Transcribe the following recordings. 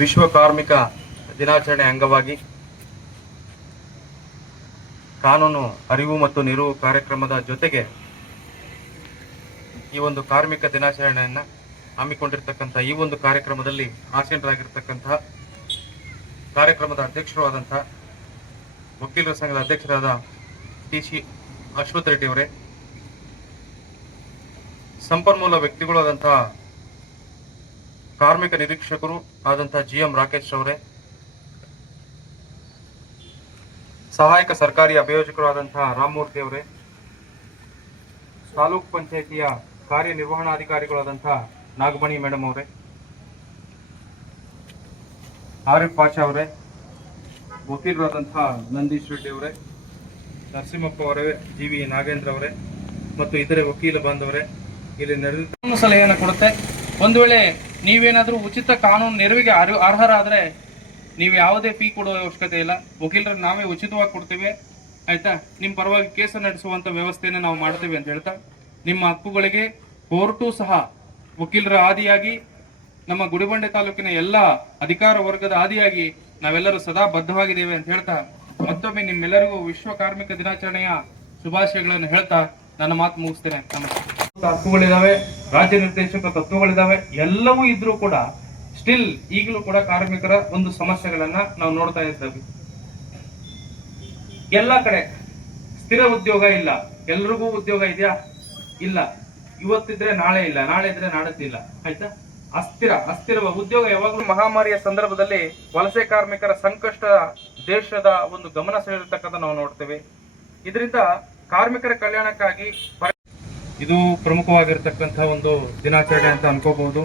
ವಿಶ್ವ ಕಾರ್ಮಿಕ ದಿನಾಚರಣೆ ಅಂಗವಾಗಿ ಕಾನೂನು ಅರಿವು ಮತ್ತು ನಿಲುವು ಕಾರ್ಯಕ್ರಮದ ಜೊತೆಗೆ ಈ ಒಂದು ಕಾರ್ಮಿಕ ದಿನಾಚರಣೆಯನ್ನು ಹಮ್ಮಿಕೊಂಡಿರ್ತಕ್ಕಂಥ ಈ ಒಂದು ಕಾರ್ಯಕ್ರಮದಲ್ಲಿ ಆಸೀನರಾಗಿರ್ತಕ್ಕಂತಹ ಕಾರ್ಯಕ್ರಮದ ಅಧ್ಯಕ್ಷರು ಆದಂತಹ ವಕೀಲರ ಸಂಘದ ಅಧ್ಯಕ್ಷರಾದ ಟಿ.ಸಿ. ಅಶ್ವಥ್ ರೆಡ್ಡಿ ಅವರೇ, ಸಂಪನ್ಮೂಲ ವ್ಯಕ್ತಿಗಳು ಆದಂತಹ ಕಾರ್ಮಿಕ ನಿರೀಕ್ಷಕರು ಆದಂತಹ ಜಿ.ಎಂ. ರಾಕೇಶ್ ಅವರೇ, ಸಹಾಯಕ ಸರ್ಕಾರಿ ಅಭಿಯೋಜಕರು ಆದಂತಹ ರಾಮಮೂರ್ತಿ ಅವರೇ, ತಾಲೂಕು ಪಂಚಾಯಿತಿಯ ಕಾರ್ಯನಿರ್ವಹಣಾಧಿಕಾರಿಗಳಾದಂತಹ ನಾಗಮಣಿ ಮೇಡಮ್ ಅವರೇ, ಆರಿಫ್ ಪಾಷಾ ಅವರೇ, ವಕೀಲರಾದಂತಹ ನಂದೀಶ್ ರೆಡ್ಡಿ ಅವರೇ, ನರಸಿಂಹಪ್ಪ ಅವರೇ, ಜಿ.ವಿ. ನಾಗೇಂದ್ರ ಅವರೇ ಮತ್ತು ಇತರೆ ವಕೀಲ ಬಾಂಧವರೇ, ಇಲ್ಲಿ ನಡೆದ ಸಲಹೆಯನ್ನು ಕೊಡುತ್ತೆ. ಒಂದು ವೇಳೆ ನೀವೇನಾದರೂ ಉಚಿತ ಕಾನೂನು ನೆರವಿಗೆ ಅರ್ಹರಾದರೆ ನೀವು ಯಾವುದೇ ಫೀ ಕೊಡುವ ಅವಶ್ಯಕತೆ ಇಲ್ಲ. ವಕೀಲರಿಗೆ ನಾವೇ ಉಚಿತವಾಗಿ ಕೊಡ್ತೇವೆ, ಆಯ್ತಾ. ನಿಮ್ಮ ಪರವಾಗಿ ಕೇಸು ನಡೆಸುವಂತ ವ್ಯವಸ್ಥೆಯನ್ನು ನಾವು ಮಾಡ್ತೇವೆ ಅಂತ ಹೇಳ್ತಾ, ನಿಮ್ಮ ಹಕ್ಕುಗಳಿಗೆ ಕೋರ್ಟು ಸಹ ವಕೀಲರ ಆದಿಯಾಗಿ, ನಮ್ಮ ಗುಡಿಬಂಡೆ ತಾಲೂಕಿನ ಎಲ್ಲ ಅಧಿಕಾರ ವರ್ಗದ ಆದಿಯಾಗಿ ನಾವೆಲ್ಲರೂ ಸದಾ ಬದ್ಧವಾಗಿದ್ದೇವೆ ಅಂತ ಹೇಳ್ತಾ, ಮತ್ತೊಮ್ಮೆ ನಿಮ್ಮೆಲ್ಲರಿಗೂ ವಿಶ್ವ ಕಾರ್ಮಿಕ ದಿನಾಚರಣೆಯ ಶುಭಾಶಯಗಳನ್ನು ಹೇಳ್ತಾ ನನ್ನ ಮಾತು ಮುಗಿಸ್ತೇನೆ. ಹಕ್ಕುಗಳಿದಾವೆ, ರಾಜ್ಯ ನಿರ್ದೇಶಕ ತತ್ವಗಳಿದಾವೆ, ಎಲ್ಲವೂ ಇದ್ರೂ ಕೂಡ ಸ್ಟಿಲ್ ಈಗಲೂ ಕೂಡ ಕಾರ್ಮಿಕರ ಒಂದು ಸಮಸ್ಯೆಗಳನ್ನ ನಾವು ನೋಡ್ತಾ ಇದ್ದೇವೆ. ಎಲ್ಲ ಕಡೆ ಸ್ಥಿರ ಉದ್ಯೋಗ ಇಲ್ಲ. ಎಲ್ರಿಗೂ ಉದ್ಯೋಗ ಇದೆಯಾ? ಇಲ್ಲ. ಇವತ್ತಿದ್ರೆ ನಾಳೆ ಇಲ್ಲ, ನಾಳೆ ಇದ್ರೆ ನಾಡದ್ದಿಲ್ಲ, ಆಯ್ತಾ. ಅಸ್ಥಿರ ಉದ್ಯೋಗ ಯಾವಾಗಲೂ ಮಹಾಮಾರಿಯ ಸಂದರ್ಭದಲ್ಲಿ ವಲಸೆ ಕಾರ್ಮಿಕರ ಸಂಕಷ್ಟ ದೇಶದ ಒಂದು ಗಮನ ಸೆಳೆದಿರ್ತಕ್ಕಂಥ ನಾವು ನೋಡ್ತೇವೆ. ಇದರಿಂದ ಕಾರ್ಮಿಕರ ಕಲ್ಯಾಣಕ್ಕಾಗಿ ಇದು ಪ್ರಮುಖವಾಗಿರ್ತಕ್ಕಂಥ ಒಂದು ದಿನಾಚರಣೆ ಅಂತ ಅನ್ಕೋಬಹುದು.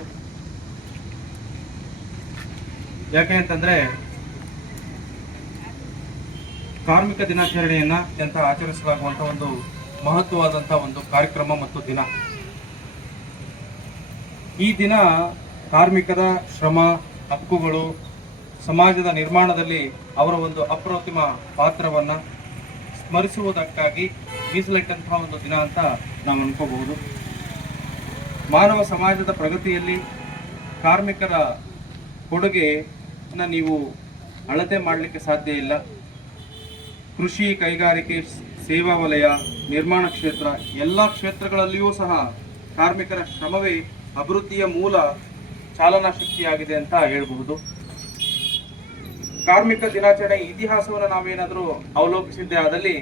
ಯಾಕೆ ಅಂತಂದ್ರೆ ಕಾರ್ಮಿಕ ದಿನಾಚರಣೆಯನ್ನ ಅಂತ ಆಚರಿಸಲಾಗುವಂತಹ ಒಂದು ಮಹತ್ವವಾದಂತಹ ಒಂದು ಕಾರ್ಯಕ್ರಮ ಮತ್ತು ದಿನ. ಈ ದಿನ ಕಾರ್ಮಿಕರ ಶ್ರಮ, ಹಕ್ಕುಗಳು, ಸಮಾಜದ ನಿರ್ಮಾಣದಲ್ಲಿ ಅವರ ಒಂದು ಅಪ್ರತಿಮ ಪಾತ್ರವನ್ನ ಸ್ಮರಿಸುವುದಕ್ಕಾಗಿ ಮೀಸಲಿಟ್ಟಂತಹ ಒಂದು ದಿನ ಅಂತ ನಾವು ಅನ್ಕೋಬಹುದು. ಮಾನವ ಸಮಾಜದ ಪ್ರಗತಿಯಲ್ಲಿ ಕಾರ್ಮಿಕರ ಕೊಡುಗೆಯನ್ನು ನೀವು ಅಳತೆ ಮಾಡಲಿಕ್ಕೆ ಸಾಧ್ಯ ಇಲ್ಲ. ಕೃಷಿ, ಕೈಗಾರಿಕೆ, ಸೇವಾ ವಲಯ, ನಿರ್ಮಾಣ ಕ್ಷೇತ್ರ, ಎಲ್ಲ ಕ್ಷೇತ್ರಗಳಲ್ಲಿಯೂ ಸಹ ಕಾರ್ಮಿಕರ ಶ್ರಮವೇ ಅಭಿವೃದ್ಧಿಯ ಮೂಲ ಚಾಲನಾ ಶಕ್ತಿಯಾಗಿದೆ ಅಂತ ಹೇಳ್ಬಹುದು. ಕಾರ್ಮಿಕ ದಿನಾಚರಣೆ ಇತಿಹಾಸವನ್ನು ನಾವೇನಾದರೂ ಅವಲೋಕಿಸಿದ್ದೇ ಆದಲ್ಲಿ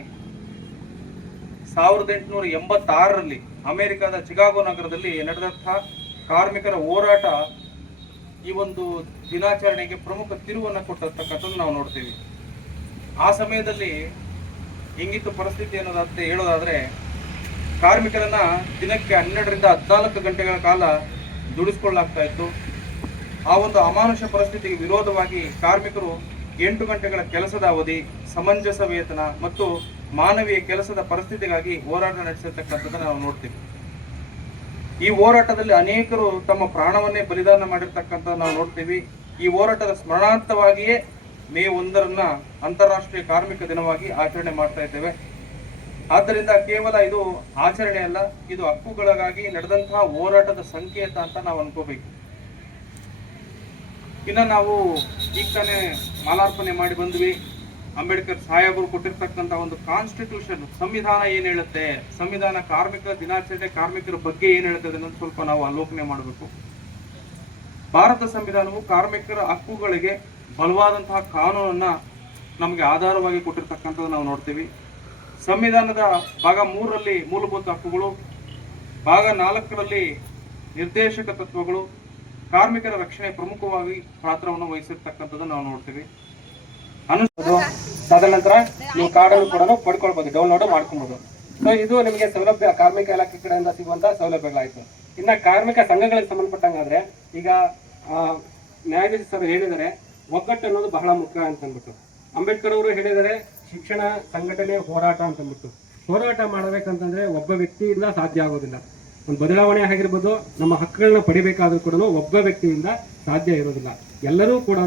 1886ರಲ್ಲಿ ಅಮೆರಿಕದ ಚಿಕಾಗೋ ನಗರದಲ್ಲಿ ನಡೆದಂತಹ ಕಾರ್ಮಿಕರ ಹೋರಾಟ ಈ ಒಂದು ದಿನಾಚರಣೆಗೆ ಪ್ರಮುಖ ತಿರುವನ್ನು ಕೊಟ್ಟಿರ್ತಕ್ಕಂಥದ್ದು ನಾವು ನೋಡ್ತೀವಿ. ಆ ಸಮಯದಲ್ಲಿ ಹೆಂಗಿತ್ತು ಪರಿಸ್ಥಿತಿ ಅನ್ನೋದಂತೆ ಹೇಳೋದಾದ್ರೆ, ಕಾರ್ಮಿಕರನ್ನ ದಿನಕ್ಕೆ 12ರಿಂದ 14 ಗಂಟೆಗಳ ಕಾಲ ದುಡಿಸ್ಕೊಳ್ಳಲಾಗ್ತಾ ಇತ್ತು. ಆ ಒಂದು ಅಮಾನುಷ ಪರಿಸ್ಥಿತಿಗೆ ವಿರೋಧವಾಗಿ ಕಾರ್ಮಿಕರು 8 ಗಂಟೆಗಳ ಕೆಲಸದ ಅವಧಿ, ಸಮಂಜಸ ವೇತನ ಮತ್ತು ಮಾನವೀಯ ಕೆಲಸದ ಪರಿಸ್ಥಿತಿಗಾಗಿ ಹೋರಾಟ ನಡೆಸಿರ್ತಕ್ಕಂಥದ್ದನ್ನು ನಾವು ನೋಡ್ತೀವಿ. ಈ ಹೋರಾಟದಲ್ಲಿ ಅನೇಕರು ತಮ್ಮ ಪ್ರಾಣವನ್ನೇ ಬಲಿದಾನ ಮಾಡಿರ್ತಕ್ಕಂಥ ನಾವು ನೋಡ್ತೀವಿ. ಈ ಹೋರಾಟದ ಸ್ಮರಣಾರ್ಥವಾಗಿಯೇ ಮೇ 1 ಅಂತಾರಾಷ್ಟ್ರೀಯ ಕಾರ್ಮಿಕ ದಿನವಾಗಿ ಆಚರಣೆ ಮಾಡ್ತಾ ಇದ್ದೇವೆ. ಆದ್ದರಿಂದ ಕೇವಲ ಇದು ಆಚರಣೆ ಅಲ್ಲ, ಇದು ಹಕ್ಕುಗಳಿಗಾಗಿ ನಡೆದಂತಹ ಹೋರಾಟದ ಸಂಕೇತ ಅಂತ ನಾವು ಅನ್ಕೋಬೇಕು. ಇನ್ನು ನಾವು ಈಗ ತಾನೇ ಮಾಲಾರ್ಪಣೆ ಮಾಡಿ ಬಂದ್ವಿ. ಅಂಬೇಡ್ಕರ್ ಸಾಹೇಬರು ಕೊಟ್ಟಿರ್ತಕ್ಕಂಥ ಒಂದು ಕಾನ್ಸ್ಟಿಟ್ಯೂಷನ್, ಸಂವಿಧಾನ ಏನ್ ಹೇಳುತ್ತೆ, ಸಂವಿಧಾನ ಕಾರ್ಮಿಕ ದಿನಾಚರಣೆ ಕಾರ್ಮಿಕರ ಬಗ್ಗೆ ಏನ್ ಹೇಳ್ತದೆ ಅನ್ನೋದು ಸ್ವಲ್ಪ ನಾವು ಅವಲೋಕನೆ ಮಾಡಬೇಕು. ಭಾರತ ಸಂವಿಧಾನವು ಕಾರ್ಮಿಕರ ಹಕ್ಕುಗಳಿಗೆ ಬಲವಾದಂತಹ ಕಾನೂನನ್ನ ನಮಗೆ ಆಧಾರವಾಗಿ ಕೊಟ್ಟಿರ್ತಕ್ಕಂಥದ್ದು ನಾವು ನೋಡ್ತೀವಿ. ಸಂವಿಧಾನದ ಭಾಗ 3ರಲ್ಲಿ ಮೂಲಭೂತ ಹಕ್ಕುಗಳು, ಭಾಗ 4ರಲ್ಲಿ ನಿರ್ದೇಶಕ ತತ್ವಗಳು ಕಾರ್ಮಿಕರ ರಕ್ಷಣೆ ಪ್ರಮುಖವಾಗಿ ಪಾತ್ರವನ್ನು ವಹಿಸಿರ್ತಕ್ಕಂಥದ್ದು ನಾವು ನೋಡ್ತೀವಿ. ತದನಂತರ ನೀವು ಕಾರ್ಡನ್ನು ಕೂಡ ಪಡ್ಕೊಳ್ಬಹುದು, ಡೌನ್ಲೋಡ್ ಮಾಡ್ಕೊಬಹುದು. ಸೊ ಇದು ನಿಮಗೆ ಸೌಲಭ್ಯ, ಕಾರ್ಮಿಕ ಇಲಾಖೆ ಕಡೆಯಿಂದ ಸಿಗುವಂತಹ ಸೌಲಭ್ಯಗಳಾಯ್ತು. ಇನ್ನ ಕಾರ್ಮಿಕ ಸಂಘಗಳಿಗೆ ಸಂಬಂಧಪಟ್ಟಂಗಾದ್ರೆ, ಈಗ ನ್ಯಾಯಾಧೀಶ ಸರ್ ಹೇಳಿದರೆ ಒಗ್ಗಟ್ಟು ಅನ್ನೋದು ಬಹಳ ಮುಖ್ಯ ಅಂತ ಅಂದ್ಬಿಟ್ಟು, ಅಂಬೇಡ್ಕರ್ ಅವರು ಹೇಳಿದರೆ ಶಿಕ್ಷಣ, ಸಂಘಟನೆ, ಹೋರಾಟ ಅಂತಂದ್ಬಿಟ್ಟು. ಹೋರಾಟ ಮಾಡಬೇಕಂತಂದ್ರೆ ಒಬ್ಬ ವ್ಯಕ್ತಿಯಿಂದ ಸಾಧ್ಯ ಆಗೋದಿಲ್ಲ. ಒಂದು ಬದಲಾವಣೆ ಆಗಿರ್ಬೋದು, ನಮ್ಮ ಹಕ್ಕುಗಳನ್ನ ಪಡಿಬೇಕಾದ್ರೂ ಕೂಡ ಒಬ್ಬ ವ್ಯಕ್ತಿಯಿಂದ ಸಾಧ್ಯ ಇರೋದಿಲ್ಲ. ಎಲ್ಲರೂ ಕೂಡ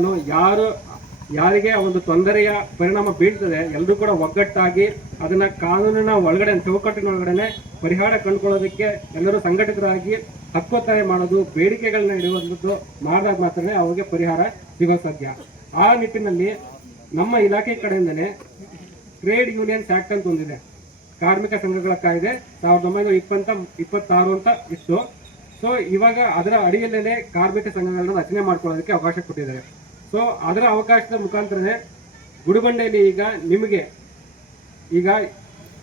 ಯಾರಿಗೆ ಒಂದು ತೊಂದರೆಯ ಪರಿಣಾಮ ಬೀಳ್ತದೆ, ಎಲ್ಲರೂ ಕೂಡ ಒಗ್ಗಟ್ಟಾಗಿ ಅದನ್ನ ಕಾನೂನಿನ ಒಳಗಡೆ, ಚೌಕಟ್ಟಿನ ಒಳಗಡೆ ಪರಿಹಾರ ಕಂಡುಕೊಳ್ಳೋದಕ್ಕೆ ಎಲ್ಲರೂ ಸಂಘಟಿತರಾಗಿ ಹಕ್ಕೊತ್ತಾಯ ಮಾಡೋದು, ಬೇಡಿಕೆಗಳನ್ನ ಇಡುವಂಥದ್ದು ಮಾಡಿದಾಗ ಮಾತ್ರನೇ ಅವ್ರಿಗೆ ಪರಿಹಾರ ಸಿಗೋ ಸಾಧ್ಯ. ಆ ನಿಟ್ಟಿನಲ್ಲಿ ನಮ್ಮ ಇಲಾಖೆ ಕಡೆಯಿಂದನೇ ಟ್ರೇಡ್ ಯೂನಿಯನ್ಸ್ ಆಕ್ಟ್ ಅಂತ ಒಂದಿದೆ, ಕಾರ್ಮಿಕ ಸಂಘಗಳ ಕಾಯ್ದೆ 1926 ಅಂತ ಇತ್ತು. ಸೊ ಇವಾಗ ಅದರ ಅಡಿಯಲ್ಲೇ ಕಾರ್ಮಿಕ ಸಂಘಗಳನ್ನ ರಚನೆ ಮಾಡ್ಕೊಳ್ಳೋದಕ್ಕೆ ಅವಕಾಶ ಕೊಟ್ಟಿದ್ದಾರೆ. ಸೊ ಅದರ ಅವಕಾಶದ ಮುಖಾಂತರನೇ ಗುಡಿಬಂಡೆಯಲ್ಲಿ ಈಗ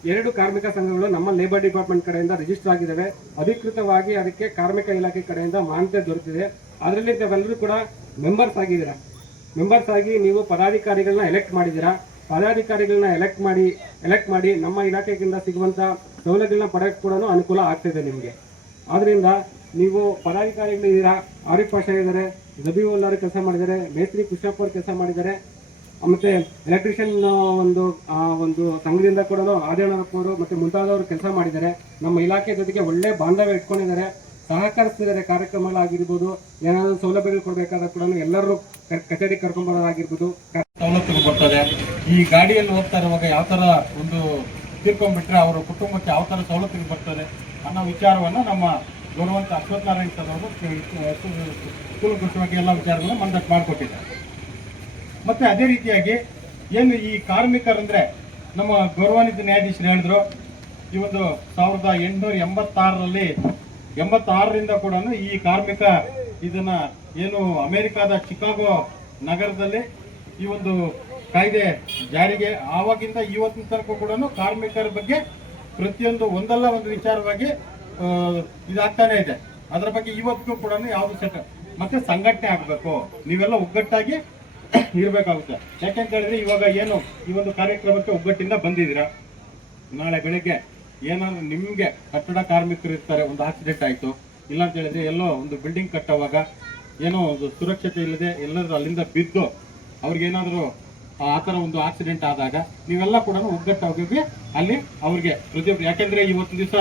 2 ಕಾರ್ಮಿಕ ಸಂಘಗಳು ನಮ್ಮ ಲೇಬರ್ ಡಿಪಾರ್ಟ್ಮೆಂಟ್ ಕಡೆಯಿಂದ ರಿಜಿಸ್ಟರ್ ಆಗಿದ್ದಾವೆ. ಅಧಿಕೃತವಾಗಿ ಅದಕ್ಕೆ ಕಾರ್ಮಿಕ ಇಲಾಖೆ ಕಡೆಯಿಂದ ಮಾನ್ಯತೆ ದೊರೆತಿದೆ. ಅದರಲ್ಲಿ ತಾವೆಲ್ಲರೂ ಕೂಡ ಮೆಂಬರ್ಸ್ ಆಗಿ ನೀವು ಪದಾಧಿಕಾರಿಗಳನ್ನ ಎಲೆಕ್ಟ್ ಮಾಡಿದ್ದೀರಾ. ಪದಾಧಿಕಾರಿಗಳನ್ನ ಎಲೆಕ್ಟ್ ಮಾಡಿ ನಮ್ಮ ಇಲಾಖೆಯಿಂದ ಸಿಗುವಂತ ಸೌಲಭ್ಯಗಳನ್ನ ಪಡೆಯಕ್ಕೆ ಕೂಡ ಅನುಕೂಲ ಆಗ್ತಿದೆ ನಿಮಗೆ. ಆದ್ರಿಂದ ನೀವು ಪದಾಧಿಕಾರಿಗಳಿದ್ದೀರಾ, ಆರಿಫ್ ಪಾಷಾ ಇದ್ದಾರೆ, ಜಬೀವುಲ್ಲಾ ಕೆಲಸ ಮಾಡಿದ್ದಾರೆ, ಮೇಸ್ತ್ರಿ ಕೃಷ್ಣಪ್ಪ ಅವರು ಕೆಲಸ ಮಾಡಿದ್ದಾರೆ, ಮತ್ತೆ ಎಲೆಕ್ಟ್ರಿಷಿಯನ್ ಒಂದು ಸಂಘದಿಂದ ಕೂಡ ಆದಿಯಣ್ಣನವರು ಮತ್ತೆ ಮುಂತಾದವರು ಕೆಲಸ ಮಾಡಿದ್ದಾರೆ. ನಮ್ಮ ಇಲಾಖೆ ಜೊತೆಗೆ ಒಳ್ಳೆ ಬಾಂಧವ್ಯ ಇಟ್ಕೊಂಡಿದ್ದಾರೆ, ಸಹಕರಿಸ್ತಿದ್ದಾರೆ. ಕಾರ್ಯಕ್ರಮಗಳಾಗಿರ್ಬೋದು, ಏನಾದರೂ ಸೌಲಭ್ಯಗಳು ಕೊಡಬೇಕಾದ ಕೂಡ ಎಲ್ಲರೂ ಕಚೇರಿ ಕರ್ಕೊಂಡ್ಬರೋದಾಗಿರ್ಬೋದು, ಸವಲತ್ತುಗಳು ಬರ್ತದೆ. ಈ ಗಾಡಿಯಲ್ಲಿ ಹೋಗ್ತಾ ಇರುವಾಗ ಯಾವ ಥರ ಒಂದು ತೀರ್ಕೊಂಡ್ಬಿಟ್ರೆ ಅವರ ಕುಟುಂಬಕ್ಕೆ ಯಾವ ಥರ ಸವಲತ್ತುಗಳು ಬರ್ತದೆ ಅನ್ನೋ ವಿಚಾರವನ್ನು ನಮ್ಮ ಗೌರವಂತ ಅಶ್ವಥ್ ನಾರಾಯಣ್ ಸರ್ ಅವರು ಕೂಲಂಕುಷವಾಗಿ ಎಲ್ಲ ವಿಚಾರಗಳನ್ನು ಮಂಡನೆ ಮಾಡಿಕೊಟ್ಟಿದ್ದಾರೆ. ಮತ್ತು ಅದೇ ರೀತಿಯಾಗಿ ಏನು ಈ ಕಾರ್ಮಿಕರಂದರೆ ನಮ್ಮ ಗೌರವಾನ್ವಿತ ನ್ಯಾಯಾಧೀಶರು ಹೇಳಿದ್ರು, ಈ ಒಂದು 1886ರಿಂದ ಕೂಡ ಈ ಕಾರ್ಮಿಕ ಇದನ್ನ ಏನು ಅಮೆರಿಕಾದ ಚಿಕಾಗೋ ನಗರದಲ್ಲಿ ಈ ಒಂದು ಕಾಯ್ದೆ ಜಾರಿಗೆ ಆವಾಗಿಂದ ಇವತ್ತಿನ ತನಕ ಕೂಡ ಕಾರ್ಮಿಕರ ಬಗ್ಗೆ ಪ್ರತಿಯೊಂದು ಒಂದಲ್ಲ ಒಂದು ವಿಚಾರವಾಗಿ ಇದಾಗ್ತಾನೆ ಇದೆ. ಅದರ ಬಗ್ಗೆ ಇವತ್ತಿಗೂ ಕೂಡ ಯಾವುದು ಮತ್ತೆ ಸಂಘಟನೆ ಆಗಬೇಕು, ನೀವೆಲ್ಲ ಒಗ್ಗಟ್ಟಾಗಿ ಇರಬೇಕಾಗುತ್ತೆ. ಯಾಕೆಂತ ಹೇಳಿದ್ರೆ ಇವಾಗ ಏನು ಈ ಒಂದು ಕಾರ್ಯಕ್ರಮಕ್ಕೆ ಒಗ್ಗಟ್ಟಿಂದ ಬಂದಿದ್ದೀರಾ, ನಾಳೆ ಬೆಳಗ್ಗೆ ಏನಾದ್ರು ನಿಮಗೆ ಕಟ್ಟಡ ಕಾರ್ಮಿಕರು ಇರ್ತಾರೆ, ಒಂದು ಆಕ್ಸಿಡೆಂಟ್ ಆಯಿತು ಇಲ್ಲ ಅಂತ ಹೇಳಿದ್ರೆ ಎಲ್ಲೋ ಒಂದು ಬಿಲ್ಡಿಂಗ್ ಕಟ್ಟುವಾಗ ಏನೋ ಒಂದು ಸುರಕ್ಷತೆ ಇಲ್ಲದೆ ಎಲ್ಲರೂ ಅಲ್ಲಿಂದ ಬಿದ್ದು ಅವ್ರಿಗೇನಾದರೂ ಆ ಥರ ಒಂದು ಆಕ್ಸಿಡೆಂಟ್ ಆದಾಗ ನೀವೆಲ್ಲ ಕೂಡ ಒಗ್ಗಟ್ಟಾಗಿ ಅಲ್ಲಿ ಅವ್ರಿಗೆ ಪ್ರತಿಯೊಬ್ಬರು, ಯಾಕೆಂದರೆ ಇವತ್ತು ದಿವಸ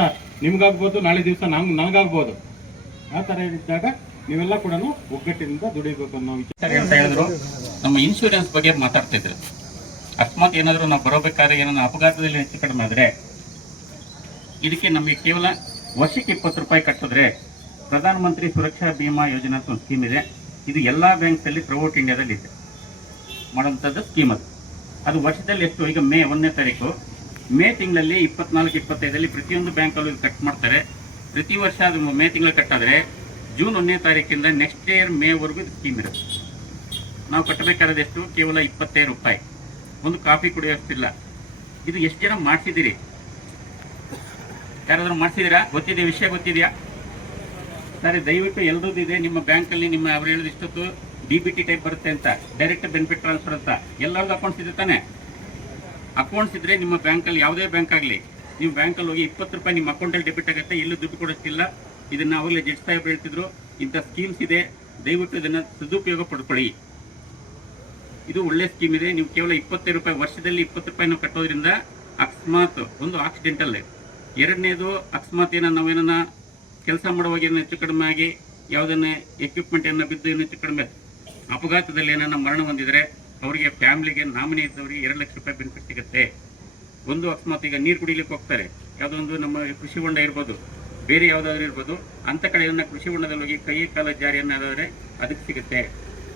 ನಿಮ್ಗಾಗ್ಬೋದು, ನಾಳೆ ದಿವಸ ನನಗಾಗ್ಬೋದು, ಆ ಥರ ಇದ್ದಾಗ ನೀವೆಲ್ಲ ಕೂಡ ಒಗ್ಗಟ್ಟಿನಿಂದ ದುಡಿಬೇಕು ಅನ್ನೋ ವಿಚಾರ ಅಂತ ಹೇಳಿದ್ರು. ನಮ್ಮ ಇನ್ಶೂರೆನ್ಸ್ ಬಗ್ಗೆ ಮಾತಾಡ್ತಿದ್ರು. ಅಕಸ್ಮಾತ್ ಏನಾದರೂ ನಾವು ಬರೋಬೇಕಾದ್ರೆ ಏನಾದ್ರು ಅಪಘಾತದಲ್ಲಿ ಹೆಚ್ಚು ಕಡಿಮೆ ಆದರೆ ಇದಕ್ಕೆ ನಮಗೆ ಕೇವಲ ವರ್ಷಕ್ಕೆ 20 ರೂಪಾಯಿ ಕಟ್ಟಿದ್ರೆ ಪ್ರಧಾನ ಮಂತ್ರಿ ಸುರಕ್ಷಾ ಬಿಮಾ ಯೋಜನಾ ಅಂತ ಒಂದು ಸ್ಕೀಮ್ ಇದೆ. ಇದು ಎಲ್ಲ ಬ್ಯಾಂಕ್ಸಲ್ಲಿ ಥ್ರೂಔಟ್ ಇಂಡಿಯಾದಲ್ಲಿ ಇದೆ ಮಾಡುವಂಥದ್ದು ಸ್ಕೀಮ್. ಅದು ವರ್ಷದಲ್ಲಿ ಎಷ್ಟು, ಈಗ ಮೇ 1ನೇ ತಾರೀಕು, ಮೇ ತಿಂಗಳಲ್ಲಿ 24-25 ಪ್ರತಿಯೊಂದು ಬ್ಯಾಂಕಲ್ಲೂ ಕಟ್ ಮಾಡ್ತಾರೆ. ಪ್ರತಿ ವರ್ಷ ಅದು ಮೇ ತಿಂಗಳು ಕಟ್ಟಾದರೆ ಜೂನ್ 1ನೇ ತಾರೀಕಿಂದ ನೆಕ್ಸ್ಟ್ ಇಯರ್ ಮೇವರೆಗೂ ಇದು ಸ್ಕೀಮ್ ಇರುತ್ತೆ. ನಾವು ಕಟ್ಟಬೇಕಾದ್ರೆ ಎಷ್ಟು, ಕೇವಲ 25 ರೂಪಾಯಿ. ಒಂದು ಕಾಫಿ ಕುಡಿಯೋಷ್ಟಿಲ್ಲ. ಇದು ಎಷ್ಟು ಜನ ಮಾಡಿಸಿದ್ದೀರಿ? ಯಾರಾದರೂ ಮಾಡಿಸಿದ್ದೀರಾ? ಗೊತ್ತಿದೆಯಾ? ವಿಷಯ ಗೊತ್ತಿದೆಯಾ? ಸರಿ, ದಯವಿಟ್ಟು ಎಲ್ಲರದ್ದು ಇದೆ ನಿಮ್ಮ ಬ್ಯಾಂಕಲ್ಲಿ. ನಿಮ್ಮ ಅವ್ರು ಹೇಳಿದ ಇಷ್ಟೊತ್ತು DBT ಟೈಪ್ ಬರುತ್ತೆ ಅಂತ, ಡೈರೆಕ್ಟ್ ಬೆನಿಫಿಟ್ ಟ್ರಾನ್ಸ್ಫರ್ ಅಂತ. ಎಲ್ಲರದ್ದು ಅಕೌಂಟ್ಸ್ ಇದೆ ತಾನೆ? ಅಕೌಂಟ್ಸ್ ಇದ್ರೆ ನಿಮ್ಮ ಬ್ಯಾಂಕಲ್ಲಿ, ಯಾವುದೇ ಬ್ಯಾಂಕ್ ಆಗಲಿ, ನೀವು ಬ್ಯಾಂಕಲ್ಲಿ ಹೋಗಿ 20 ರೂಪಾಯಿ ನಿಮ್ಮ ಅಕೌಂಟಲ್ಲಿ ಡೆಬಿಟ್ ಆಗುತ್ತೆ, ಎಲ್ಲೂ ದುಡ್ಡು ಕೊಡೋಷ್ಟಿಲ್ಲ. ಇದನ್ನು ಅವಾಗಲೇ ಜಡ್ಜ್ ಸಾಹೇಬ್ ಹೇಳ್ತಿದ್ರು, ಇಂಥ ಸ್ಕೀಮ್ಸ್ ಇದೆ, ದಯವಿಟ್ಟು ಇದನ್ನು ಸದುಪಯೋಗ ಪಡ್ಕೊಳ್ಳಿ. ಇದು ಒಳ್ಳೆ ಸ್ಕೀಮ್ ಇದೆ. ನೀವು ಕೇವಲ 25 ರೂಪಾಯಿ ವರ್ಷದಲ್ಲಿ 20 ರೂಪಾಯಿನ ಕಟ್ಟೋದ್ರಿಂದ ಅಕಸ್ಮಾತ್ ಒಂದು ಆಕ್ಸಿಡೆಂಟಲ್ಲೇ, ಎರಡನೇದು ಅಕಸ್ಮಾತ್ ನಾವೇನ ಕೆಲಸ ಮಾಡುವಾಗ ಏನೋ ಹೆಚ್ಚು ಕಡಿಮೆ ಆಗಿ ಯಾವುದನ್ನೇ ಎಕ್ವಿಪ್ಮೆಂಟ್ ಏನೋ ಬಿದ್ದು ಏನೋ ಹೆಚ್ಚು ಕಡಿಮೆ ಅಪಘಾತದಲ್ಲಿ ಏನನ್ನ ಮರಣ ಹೊಂದಿದ್ರೆ ಅವರಿಗೆ ಫ್ಯಾಮಿಲಿಗೆ ನಾಮಿನಿ ಇದ್ದವರಿಗೆ 2 ಲಕ್ಷ ರೂಪಾಯಿ ಬೆನಿಫಿಟ್ ಸಿಗುತ್ತೆ. ಒಂದು ಅಕಸ್ಮಾತ್ ಈಗ ನೀರು ಕುಡಿಲಿಕ್ಕೆ ಹೋಗ್ತಾರೆ, ಯಾವುದೋ ಒಂದು ನಮ್ಮ ಕೃಷಿ ಹೊಂಡ ಇರ್ಬೋದು, ಬೇರೆ ಯಾವುದಾದ್ರೂ ಇರ್ಬೋದು, ಅಂಥ ಕಡೆಯನ್ನ ಕೃಷಿ ಹೊಂಡದಲ್ಲಿ ಹೋಗಿ ಕೈ ಕಾಲ ಜಾರಿಯನ್ನಾದರೆ ಅದಕ್ಕೆ ಸಿಗುತ್ತೆ.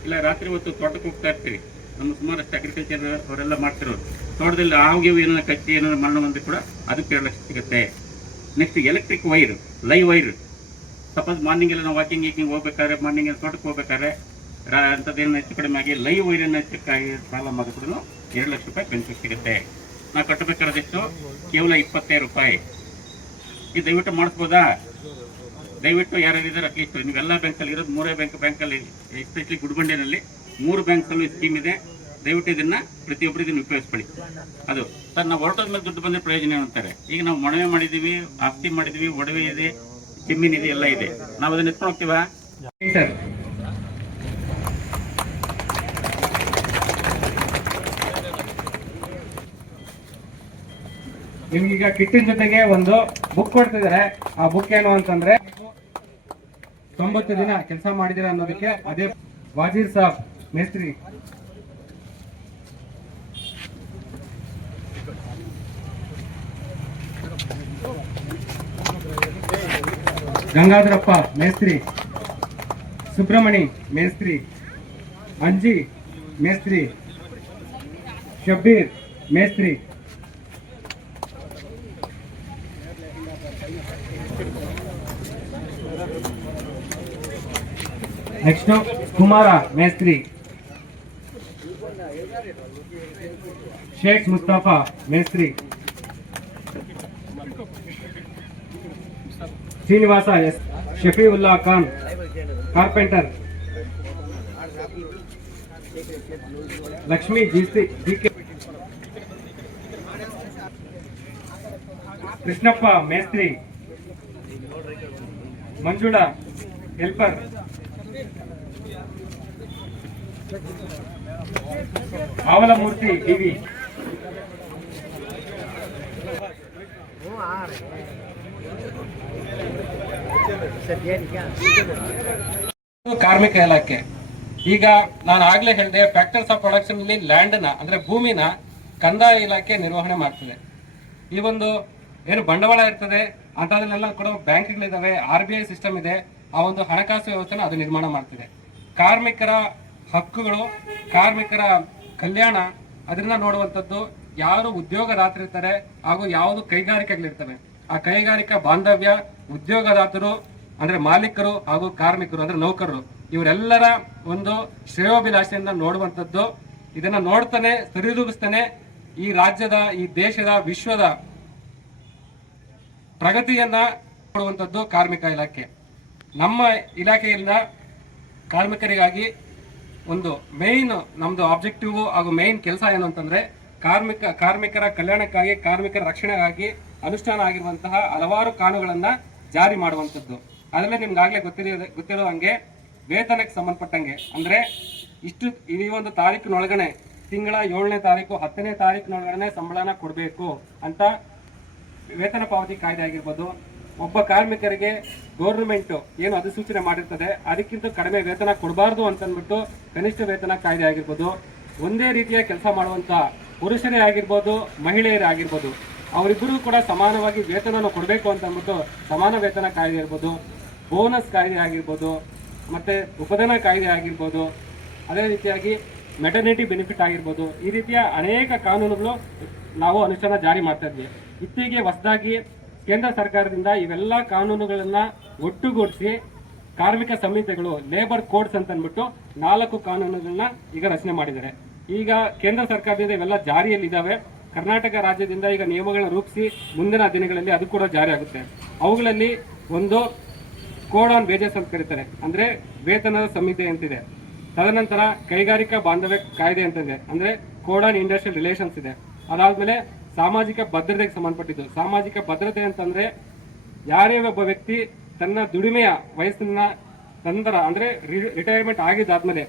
ಇಲ್ಲ ರಾತ್ರಿ ಹೊತ್ತು ತೋಟಕ್ಕೆ ಹೋಗ್ತಾ ಇರ್ತೀವಿ, ನಮ್ಮ ಸುಮಾರಷ್ಟು ಅಗ್ರಿಕಲ್ಚರ್ ಅವರೆಲ್ಲ ಮಾಡ್ತಿರೋರು, ತೋಟದಲ್ಲಿ ಹಾವಿಗೆ ಏನೋ ಕಚ್ಚಿ ಏನಾದ್ರು ಮರಣ ಹೊಂದಿ ಕೂಡ ಅದಕ್ಕೆ 2 ಲಕ್ಷ ಸಿಗುತ್ತೆ. Next electric wire, live wire, suppose morning ಎಲ್ಲ ನಾವು ವಾಕಿಂಗ್ ಹೋಗ್ಬೇಕಾದ್ರೆ, ಮಾರ್ನಿಂಗ್ ತೋಟಕ್ಕೆ ಹೋಗ್ಬೇಕಾದ್ರೆ ಅಂಥದ್ದೇನು ಹೆಚ್ಚು ಕಡಿಮೆ ಆಗಿ ಲೈವ್ ವೈರನ್ನು ಹೆಚ್ಚಾಗಿ ಪ್ರಾಬ್ಲಮ್ ಆಗಿಬಿಟ್ಟು 2 ಲಕ್ಷ ರೂಪಾಯಿ ಬೆನಿಫಿಟ್ ಸಿಗುತ್ತೆ. ನಾವು ಕಟ್ಟಬೇಕಾದಷ್ಟು ಕೇವಲ 25 ರೂಪಾಯಿ. ಇದು ದಯವಿಟ್ಟು ಮಾಡಿಸ್ಬೋದಾ? ದಯವಿಟ್ಟು ಯಾರ್ಯಾರಿದ್ದಾರೆ ಅಟ್ಲೀಸ್ಟ್ ನೀವೆಲ್ಲ ಬ್ಯಾಂಕಲ್ಲಿ ಇರೋದು 3 ಬ್ಯಾಂಕಲ್ಲಿ, ಎಸ್ಪೆಷಲಿ ಗುಡಿಬಂಡೆನಲ್ಲಿ 3 ಬ್ಯಾಂಕ್ಸಲ್ಲೂ ಸ್ಕೀಮ್ ಇದೆ. ದಯವಿಟ್ಟು ಇದನ್ನು ಪ್ರತಿಯೊಬ್ಬರು ಇದನ್ನು ಉಪಯೋಗಿಸ್ಕೊಳ್ಳಿ. ಅದು ಸರ್, ನಾವು ಹೊರಟೋದ ಮೇಲೆ ದುಡ್ಡು ಬಂದರೆ ಪ್ರಯೋಜನ ಅಂತಾರೆ. ಈಗ ನಾವು ಮೊಡವೆ ಮಾಡಿದ್ದೀವಿ, ಆಸ್ತಿ ಮಾಡಿದ್ದೀವಿ, ಒಡವೆ ಇದೆ, ಜಮೀನು ಇದೆ, ಎಲ್ಲ ಇದೆ, ನಾವು ಅದನ್ನ ಎತ್ಕೊಂಡು ಹೋಗ್ತೀವಾ? ಸರ್, ನಿಮ್ಗೀಗ ಕಿಟ್ಟಿನ ಜೊತೆಗೆ ಒಂದು ಬುಕ್ ಕೊಡ್ತಿದ್ದಾರೆ. ಆ ಬುಕ್ ಏನು ಅಂತಂದ್ರೆ 90 ದಿನ ಕೆಲಸ ಮಾಡಿದಿರ ಅನ್ನೋದಕ್ಕೆ ಅದೇ ವಾಜೀರ್ ಸಾಬ್ ಮೇಸ್ತ್ರಿ ಗಂಗಾಧರಪ್ಪ ಮೇಸ್ತ್ರಿ, ಸುಬ್ರಹ್ಮಣಿ ಮೇಸ್ತ್ರಿ, ಅಂಜಿ ಮೇಸ್ತ್ರಿ, ಶಬ್ಬೀರ್ ಮೇಸ್ತ್ರಿ, ನೆಕ್ಸ್ಟ್ ಕುಮಾರ ಮೇಸ್ತ್ರಿ, ಶೇಖ್ ಮುಸ್ತಫಾ ಮೇಸ್ತ್ರಿ, Srinivasa S, Shafiulla Khan carpenter, Lakshmi GK, Krishnappa ಮೇಸ್ತ್ರಿ, ಮಂಜುಳಾ ಹೆಲ್ಪರ್, ಆವಲಮೂರ್ತಿ ಡಿವಿ, ಕಾರ್ಮಿಕ ಇಲಾಖೆ. ಈಗ ನಾನು ಆಗ್ಲೇ ಹೇಳಿದೆ, ಫ್ಯಾಕ್ಟರ್ಸ್ ಆಫ್ ಪ್ರೊಡಕ್ಷನ್ ಅಲ್ಲಿ ಲ್ಯಾಂಡ್ ನ ಅಂದ್ರೆ ಭೂಮಿನ ಕಂದಾಯ ಇಲಾಖೆ ನಿರ್ವಹಣೆ ಮಾಡ್ತದೆ. ಈ ಒಂದು ಏನು ಬಂಡವಾಳ ಇರ್ತದೆ ಅಂತದ್ರಲ್ಲೆಲ್ಲ ಕೂಡ ಬ್ಯಾಂಕ್ಗಳಿದಾವೆ, RBI ಸಿಸ್ಟಮ್ ಇದೆ, ಆ ಒಂದು ಹಣಕಾಸು ವ್ಯವಸ್ಥೆನ ಅದು ನಿರ್ಮಾಣ ಮಾಡ್ತಿದೆ. ಕಾರ್ಮಿಕರ ಹಕ್ಕುಗಳು, ಕಾರ್ಮಿಕರ ಕಲ್ಯಾಣ ಅದನ್ನ ನೋಡುವಂಥದ್ದು, ಯಾರು ಉದ್ಯೋಗದಾತರಿರ್ತಾರೆ ಹಾಗೂ ಯಾವುದು ಕೈಗಾರಿಕೆಗಳಿರ್ತವೆ, ಆ ಕೈಗಾರಿಕಾ ಬಾಂಧವ್ಯ, ಉದ್ಯೋಗದಾತರು ಅಂದ್ರೆ ಮಾಲೀಕರು ಹಾಗೂ ಕಾರ್ಮಿಕರು ಅಂದ್ರೆ ನೌಕರರು, ಇವರೆಲ್ಲರ ಒಂದು ಶ್ರೇಯೋಭಿಲಾಷೆಯಿಂದ ನೋಡುವಂಥದ್ದು. ಇದನ್ನ ನೋಡ್ತಾನೆ ಸರಿದೂಗಿಸ್ತಾನೆ ಈ ರಾಜ್ಯದ, ಈ ದೇಶದ, ವಿಶ್ವದ ಪ್ರಗತಿಯನ್ನ ನೋಡುವಂಥದ್ದು ಕಾರ್ಮಿಕ ಇಲಾಖೆ. ನಮ್ಮ ಇಲಾಖೆಯಿಂದ ಕಾರ್ಮಿಕರಿಗಾಗಿ ಒಂದು ಮೇನ್ ನಮ್ದು ಆಬ್ಜೆಕ್ಟಿವ್ ಹಾಗೂ ಮೇನ್ ಕೆಲಸ ಏನು ಅಂತಂದ್ರೆ ಕಾರ್ಮಿಕರ ಕಲ್ಯಾಣಕ್ಕಾಗಿ, ಕಾರ್ಮಿಕರ ರಕ್ಷಣೆಗಾಗಿ ಅನುಷ್ಠಾನ ಆಗಿರುವಂತಹ ಹಲವಾರು ಕಾನೂನುಗಳನ್ನ ಜಾರಿ ಮಾಡುವಂಥದ್ದು. ಅದರಲ್ಲಿ ನಿಮ್ಗಾಗ್ಲೇ ಗೊತ್ತಿರೋ ಹಂಗೆ ವೇತನಕ್ಕೆ ಸಂಬಂಧಪಟ್ಟಂಗೆ ಅಂದ್ರೆ ಈ ಒಂದು ತಾರೀಕಿನೊಳಗನೆ, ತಿಂಗಳ 7ನೇ ತಾರೀಕು 10ನೇ ತಾರೀಕಿನೊಳಗಡೆ ಸಂಬಳನ ಕೊಡಬೇಕು ಅಂತ ವೇತನ ಪಾವತಿ ಕಾಯ್ದೆ ಆಗಿರ್ಬೋದು. ಒಬ್ಬ ಕಾರ್ಮಿಕರಿಗೆ ಗೌರ್ಮೆಂಟ್ ಏನು ಅಧಿಸೂಚನೆ ಮಾಡಿರ್ತದೆ ಅದಕ್ಕಿಂತ ಕಡಿಮೆ ವೇತನ ಕೊಡಬಾರ್ದು ಅಂತಂದ್ಬಿಟ್ಟು ಕನಿಷ್ಠ ವೇತನ ಕಾಯ್ದೆ ಆಗಿರ್ಬೋದು. ಒಂದೇ ರೀತಿಯ ಕೆಲಸ ಮಾಡುವಂತ ಪುರುಷರೇ ಆಗಿರ್ಬೋದು, ಮಹಿಳೆಯರೇ ಆಗಿರ್ಬೋದು, ಅವರಿಬ್ಬರೂ ಕೂಡ ಸಮಾನವಾಗಿ ವೇತನವನ್ನು ಕೊಡಬೇಕು ಅಂತ ಅಂದ್ಬಿಟ್ಟು ಸಮಾನ ವೇತನ ಕಾಯ್ದೆ ಇರ್ಬೋದು, ಬೋನಸ್ ಕಾಯ್ದೆ ಆಗಿರ್ಬೋದು, ಮತ್ತೆ ಉಪದಾನ ಕಾಯ್ದೆ ಆಗಿರ್ಬೋದು, ಅದೇ ರೀತಿಯಾಗಿ ಮೆಟರ್ನಿಟಿ ಬೆನಿಫಿಟ್ ಆಗಿರ್ಬೋದು. ಈ ರೀತಿಯ ಅನೇಕ ಕಾನೂನುಗಳು ನಾವು ಅನುಷ್ಠಾನ ಜಾರಿ ಮಾಡ್ತಾ ಇದ್ವಿ. ಇತ್ತೀಚೆಗೆ ಹೊಸದಾಗಿ ಕೇಂದ್ರ ಸರ್ಕಾರದಿಂದ ಇವೆಲ್ಲ ಕಾನೂನುಗಳನ್ನ ಒಟ್ಟುಗೂಡಿಸಿ ಕಾರ್ಮಿಕ ಸಂಹಿತೆಗಳು, ಲೇಬರ್ ಕೋಡ್ಸ್ ಅಂತ ಅಂದ್ಬಿಟ್ಟು 4 ಕಾನೂನುಗಳನ್ನ ಈಗ ರಚನೆ ಮಾಡಿದ್ದಾರೆ. ಈಗ ಕೇಂದ್ರ ಸರ್ಕಾರದಿಂದ ಇವೆಲ್ಲ ಜಾರಿಯಲ್ಲಿದ್ದಾವೆ. ಕರ್ನಾಟಕ ರಾಜ್ಯದಿಂದ ಈಗ ನಿಯಮಗಳನ್ನ ರೂಪಿಸಿ ಮುಂದಿನ ದಿನಗಳಲ್ಲಿ ಅದು ಕೂಡ ಜಾರಿ ಆಗುತ್ತೆ. ಅವುಗಳಲ್ಲಿ ಒಂದು ಕೋಡ್ ಆನ್ ವೇಜಸ್ ಅಂತ ಕರೀತಾರೆ, ಅಂದ್ರೆ ವೇತನದ ಸಂಹಿತೆ ಅಂತಿದೆ. ತದನಂತರ ಕೈಗಾರಿಕಾ ಬಾಂಧವ್ಯ ಕಾಯ್ದೆ ಅಂತಿದೆ, ಅಂದ್ರೆ ಕೋಡ್ ಆನ್ ಇಂಡಸ್ಟ್ರಿಯಲ್ ರಿಲೇಷನ್ಸ್ ಇದೆ. ಅದಾದ್ಮೇಲೆ ಸಾಮಾಜಿಕ ಭದ್ರತೆಗೆ ಸಂಬಂಧಪಟ್ಟಿದ್ದು. ಸಾಮಾಜಿಕ ಭದ್ರತೆ ಅಂತಂದ್ರೆ ಯಾರೇ ಒಬ್ಬ ವ್ಯಕ್ತಿ ತನ್ನ ದುಡಿಮೆಯ ವಯಸ್ಸಿನ ನಂತರ ಅಂದ್ರೆ ರಿಟೈರ್ಮೆಂಟ್ ಆಗಿದ್ದಾದ್ಮೇಲೆ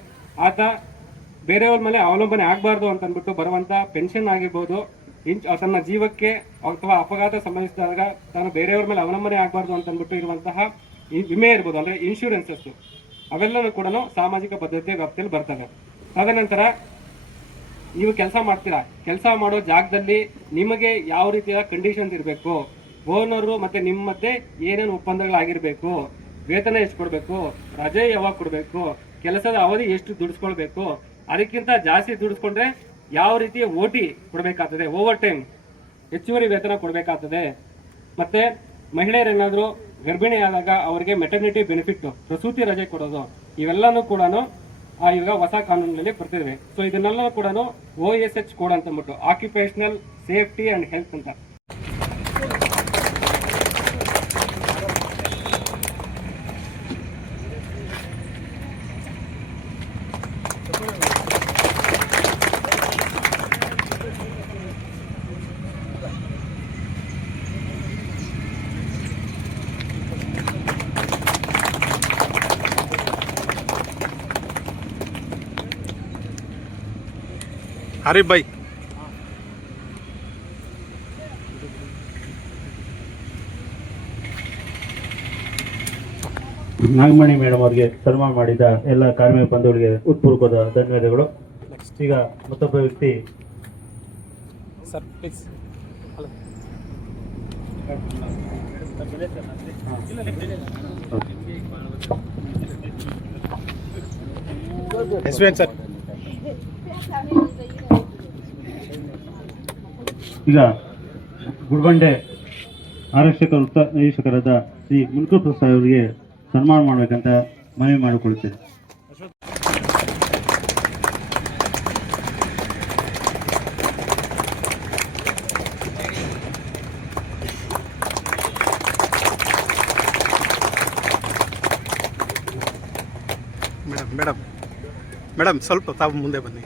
ಆತ ಬೇರೆಯವ್ರ ಮೇಲೆ ಅವಲಂಬನೆ ಆಗಬಾರ್ದು ಅಂತ ಅಂದ್ಬಿಟ್ಟು ಬರುವಂತ ಪೆನ್ಷನ್ ಆಗಿರ್ಬೋದು, ತನ್ನ ಜೀವಕ್ಕೆ ಅಥವಾ ಅಪಘಾತ ಸಂಭವಿಸಿದಾಗ ತಾನು ಬೇರೆಯವ್ರ ಮೇಲೆ ಅವಲಂಬನೆ ಆಗಬಾರ್ದು ಅಂತ ಅಂದ್ಬಿಟ್ಟು ಇರುವಂತಹ ವಿಮೆ ಇರ್ಬೋದು, ಅಂದ್ರೆ ಇನ್ಶೂರೆನ್ಸಸ್, ಅವೆಲ್ಲನೂ ಕೂಡ ಸಾಮಾಜಿಕ ಭದ್ರತೆ ವ್ಯಾಪ್ತಿಯಲ್ಲಿ ಬರ್ತವೆ. ತದನಂತರ ನೀವು ಕೆಲಸ ಮಾಡ್ತೀರಾ, ಕೆಲಸ ಮಾಡೋ ಜಾಗದಲ್ಲಿ ನಿಮಗೆ ಯಾವ ರೀತಿಯ ಕಂಡೀಷನ್ಸ್ ಇರಬೇಕು, ಓನರು ಮತ್ತೆ ನಿಮ್ಮ ಮಧ್ಯೆ ಏನೇನು ಒಪ್ಪಂದಗಳಾಗಿರ್ಬೇಕು, ವೇತನ ಎಷ್ಟು ಕೊಡಬೇಕು, ರಜೆ ಯಾವಾಗ ಕೊಡಬೇಕು, ಕೆಲಸದ ಅವಧಿ ಎಷ್ಟು ದುಡಿಸ್ಕೊಳ್ಬೇಕು, ಅದಕ್ಕಿಂತ ಜಾಸ್ತಿ ದುಡಿಸ್ಕೊಂಡ್ರೆ ಯಾವ ರೀತಿಯ OT ಕೊಡಬೇಕಾಗ್ತದೆ, ಓವರ್ ಟೈಮ್ ಹೆಚ್ಚುವರಿ ವೇತನ ಕೊಡಬೇಕಾಗ್ತದೆ. ಮತ್ತೆ ಮಹಿಳೆಯರೇನಾದರೂ ಗರ್ಭಿಣಿಯಾದಾಗ ಅವರಿಗೆ ಮೆಟರ್ನಿಟಿ ಬೆನಿಫಿಟ್, ಪ್ರಸೂತಿ ರಜೆ ಕೊಡೋದು, ಇವೆಲ್ಲನೂ ಕೂಡ ಈಗ ಹೊಸ ಕಾನೂನಿನಲ್ಲಿ ಬರ್ತಿದೆ. ಸೊ ಇದನ್ನೆಲ್ಲ ಕೂಡ OSH ಕೋಡ್ ಅಂತ ಅಂದ್ಬಿಟ್ಟು ಆಕ್ಯುಪೇಷನಲ್ ಸೇಫ್ಟಿ ಅಂಡ್ ಹೆಲ್ತ್ ಅಂತ. ಆರಿಫ್ ಭಾಯ್, ನಾಗಮಣಿ ಮೇಡಮ್ ಅವರಿಗೆ ಸನ್ಮಾನ ಮಾಡಿದ ಎಲ್ಲ ಕಾರ್ಮಿಕ ಬಂಧುಗಳಿಗೆ ಉತ್ಪೂರ್ವಕವಾದ ಧನ್ಯವಾದಗಳು. ಈಗ ಮತ್ತೊಬ್ಬ ವ್ಯಕ್ತಿ ಸರ್ ಪ್ಲೀಸ್. ಈಗ ಗುಡ್ಬಂಡೆ ಆರಕ್ಷಕ ವೃತ್ತ ನಿರೀಕ್ಷಕರಾದ ಶ್ರೀ ಮುನ್ಕೂ ಪ್ರಸಾದ್ ಅವರಿಗೆ ಸನ್ಮಾನ ಮಾಡಬೇಕಂತ ಮನವಿ ಮಾಡಿಕೊಳ್ಳುತ್ತೇನೆ. ಮೇಡಮ್ ಸ್ವಲ್ಪ ತಾವು ಮುಂದೆ ಬನ್ನಿ.